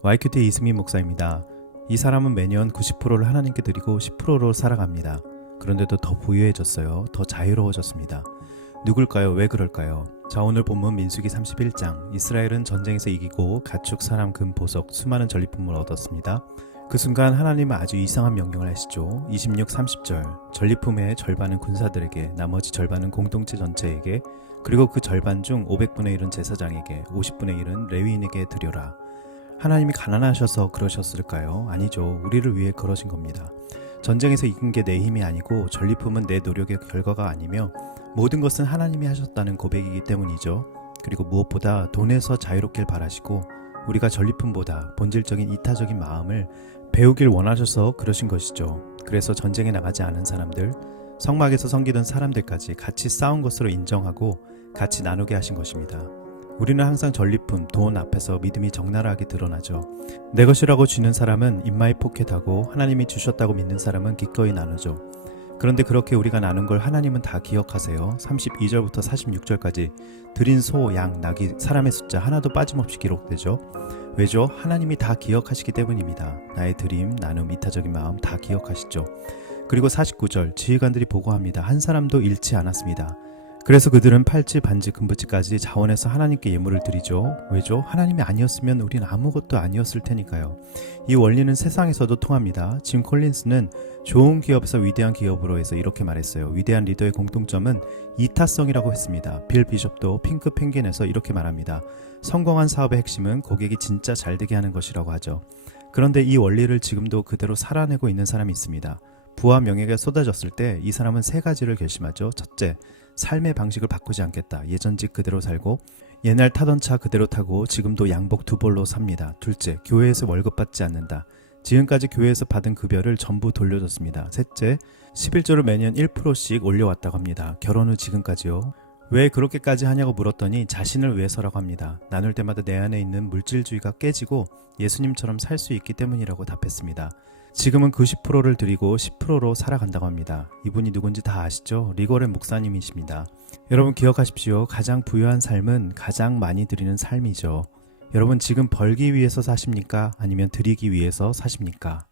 YQT 이승민 목사입니다. 이 사람은 매년 90%를 하나님께 드리고 10%로 살아갑니다. 그런데도 더 부유해졌어요. 더 자유로워졌습니다. 누굴까요? 왜 그럴까요? 자, 오늘 본문 민수기 31장. 이스라엘은 전쟁에서 이기고 가축, 사람, 금, 보석, 수많은 전리품을 얻었습니다. 그 순간 하나님은 아주 이상한 명령을 하시죠. 26, 30절. 전리품의 절반은 군사들에게, 나머지 절반은 공동체 전체에게, 그리고 그 절반 중 500분의 1은 제사장에게, 50분의 1은 레위인에게 드려라. 하나님이 가난하셔서 그러셨을까요? 아니죠. 우리를 위해 그러신 겁니다. 전쟁에서 이긴 게 내 힘이 아니고 전리품은 내 노력의 결과가 아니며 모든 것은 하나님이 하셨다는 고백이기 때문이죠. 그리고 무엇보다 돈에서 자유롭길 바라시고 우리가 전리품보다 본질적인 이타적인 마음을 배우길 원하셔서 그러신 것이죠. 그래서 전쟁에 나가지 않은 사람들, 성막에서 섬기던 사람들까지 같이 싸운 것으로 인정하고 같이 나누게 하신 것입니다. 우리는 항상 전리품, 돈 앞에서 믿음이 적나라하게 드러나죠. 내 것이라고 주는 사람은 입마에 포켓하고 하나님이 주셨다고 믿는 사람은 기꺼이 나누죠. 그런데 그렇게 우리가 나눈 걸 하나님은 다 기억하세요. 32절부터 46절까지 드린 소, 양, 낙이 사람의 숫자 하나도 빠짐없이 기록되죠. 왜죠? 하나님이 다 기억하시기 때문입니다. 나의 드림, 나눔, 이타적인 마음 다 기억하시죠. 그리고 49절 지휘관들이 보고합니다. 한 사람도 잃지 않았습니다. 그래서 그들은 팔찌, 반지, 금부치까지 자원해서 하나님께 예물을 드리죠. 왜죠? 하나님이 아니었으면 우린 아무것도 아니었을 테니까요. 이 원리는 세상에서도 통합니다. 짐 콜린스는 좋은 기업에서 위대한 기업으로 해서 이렇게 말했어요. 위대한 리더의 공통점은 이타성이라고 했습니다. 빌 비숍도 핑크 펭귄에서 이렇게 말합니다. 성공한 사업의 핵심은 고객이 진짜 잘 되게 하는 것이라고 하죠. 그런데 이 원리를 지금도 그대로 살아내고 있는 사람이 있습니다. 부와 명예가 쏟아졌을 때 이 사람은 세 가지를 결심하죠. 첫째, 삶의 방식을 바꾸지 않겠다. 예전직 그대로 살고 옛날 타던 차 그대로 타고 지금도 양복 두 벌로 삽니다. 둘째, 교회에서 월급 받지 않는다. 지금까지 교회에서 받은 급여를 전부 돌려줬습니다. 셋째, 11조를 매년 1%씩 올려왔다고 합니다. 결혼 후 지금까지요. 왜 그렇게까지 하냐고 물었더니 자신을 위해서라고 합니다. 나눌 때마다 내 안에 있는 물질주의가 깨지고 예수님처럼 살 수 있기 때문이라고 답했습니다. 지금은 90%를 드리고 10%로 살아간다고 합니다. 이분이 누군지 다 아시죠? 리거렌 목사님이십니다. 여러분 기억하십시오. 가장 부유한 삶은 가장 많이 드리는 삶이죠. 여러분 지금 벌기 위해서 사십니까? 아니면 드리기 위해서 사십니까?